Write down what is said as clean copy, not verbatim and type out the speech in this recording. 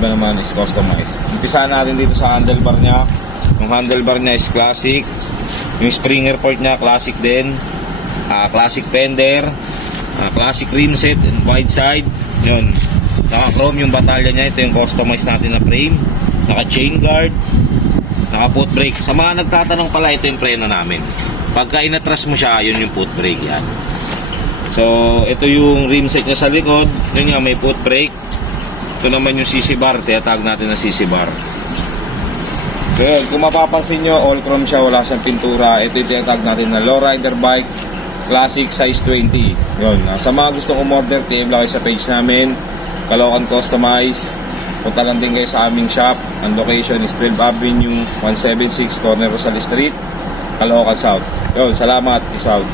iba naman is customized. Umpisahan natin dito sa handlebar niya. Yung handlebar niya is classic. Yung Springer port niya classic din. Classic fender, classic rim set and wide side. Yun. Naka-chrome yung batalya niya. Ito yung customized natin na frame. Naka-chain guard. Naka-foot brake. Sa mga nagtatanong pala, ito yung preno namin. Pagka inatras mo siya, yun yung foot brake yan. So, ito yung rim set niya sa likod. Yun nga, may foot brake. Ito naman yung CC bar. Tinatawag natin na CC bar. So, yun. Kung mapapansin nyo, all chrome siya. Wala siyang pintura. Ito yung tinatawag natin na lowrider bike. Classic size 20. Yun. Sa mga gusto umorder, PM lang kayo sa page namin. Caloocan Customize. Punta lang din kayo sa aming shop. Ang location is 12 Avenue 176 Corner Rosal Street, Caloocan South. Yun. Salamat. Peace out.